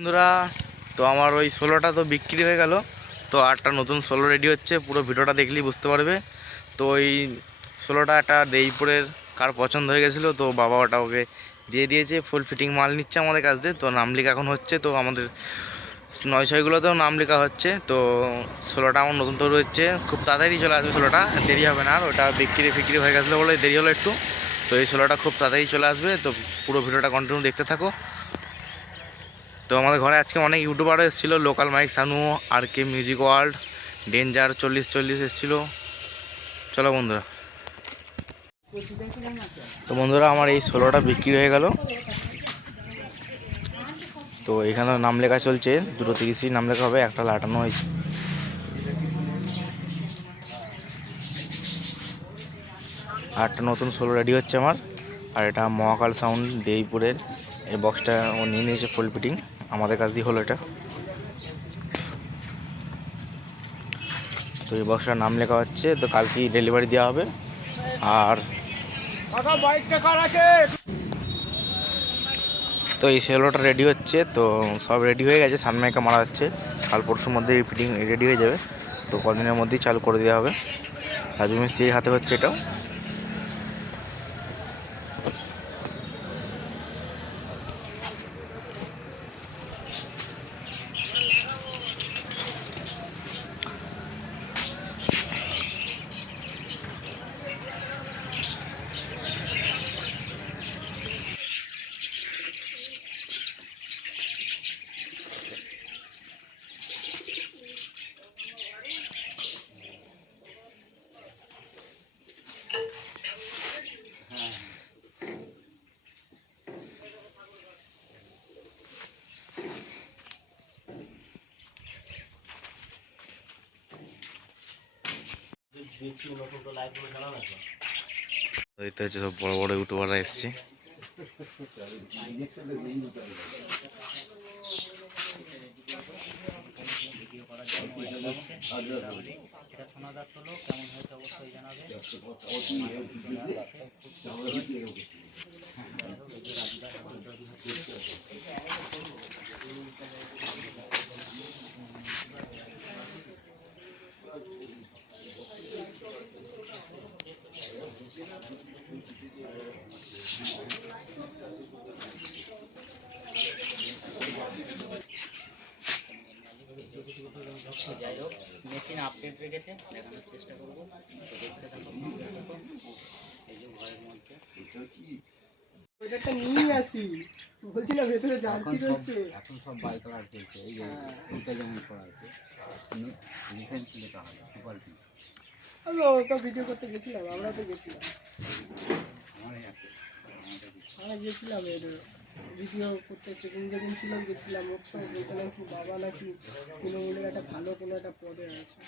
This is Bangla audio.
বন্ধুরা, তো আমার ওই 16টা তো বিক্রি হয়ে গেল। তো আরটা নতুন 16 রেডি হচ্ছে, পুরো ভিডিওটা দেখলেই বুঝতে পারবে। তো ওই 16টা একটা দেইপুরের কার পছন্দ হয়ে গেছিলো, তো বাবা ওটা ওকে দিয়ে দিয়েছে। ফুল ফিটিং মাল নিচ্ছে আমাদের কাছ দিয়ে। তো নাম লেখা এখন হচ্ছে, তো আমাদের 9-6গুলোতেও নাম লেখা হচ্ছে। তো 16টা আমার নতুন তৈরি হচ্ছে, খুব তাড়াতাড়ি চলে আসবে 16টা, দেরি হবে না আর। ওটা বিক্রি হয়ে গেছিলো বলে দেরি হলো একটু। তো এই 16টা খুব তাড়াতাড়ি চলে আসবে। তো পুরো ভিডিওটা কন্টিনিউ দেখতে থাকো। তো আমাদের ঘরে আজকে অনেক ইউটিউবার এসেছিলো, লোকাল মাইক সানু, আর কে মিউজিক ওয়ার্ল্ড, ডেঞ্জার 4040 এসেছিলো। চলো বন্ধুরা। তো বন্ধুরা, আমার এই 16টা বিক্রি হয়ে গেল। তো এখানে নাম লেখা চলছে, 230 নাম লেখা হবে, একটা লাটানো হয়েছে। আরটা নতুন 16 রেডি হচ্ছে আমার। আর এটা মহাকাল সাউন্ড দেইপুরের এই বক্সটা ও নিয়ে নিয়েছে ফুল ফিটিং, আমাদের কাছ দিয়ে হলো এটা। তো এই বক্সটার নাম লেখা হচ্ছে, তো কালকেই ডেলিভারি দেওয়া হবে। আর তো এই সেলোটা রেডি হচ্ছে, তো সব রেডি হয়ে গেছে, সানমাইকা মারা যাচ্ছে। কাল পরশুর মধ্যে এই ফিটিং রেডি হয়ে যাবে। তো কদিনের মধ্যেই চালু করে দেওয়া হবে। রাজু মিস্ত্রির হাতে হচ্ছে এটাও। এইটা হচ্ছে সব বড় বড় ইউটিউবাররা এসছে। যাই হোক, মেশিন আপডেট রেখেছে, দেখানোর চেষ্টা করবো। দেখতে থাকো, এই যে ঘরের মধ্যে নিয়ে আসি বলছিলাম, ভেতরে জার্সি রয়েছে। এখন সব বাই কালার চলছে, এই যে এইটা যেমন করা আছে রিসেন্টলি তাহলে সুপার পিস। আমি তো ভিডিও করতে গেছিলাম, আমরা তো গেছিলাম, আমরা গেছিলাম এর ভিডিও করতে, চেকিং যেদিন ছিলাম গেছিলাম। ওর তো বলতে নাকি বাবা নাকি তৃণমূলের একটা ভালো কোনো একটা পদে আছে।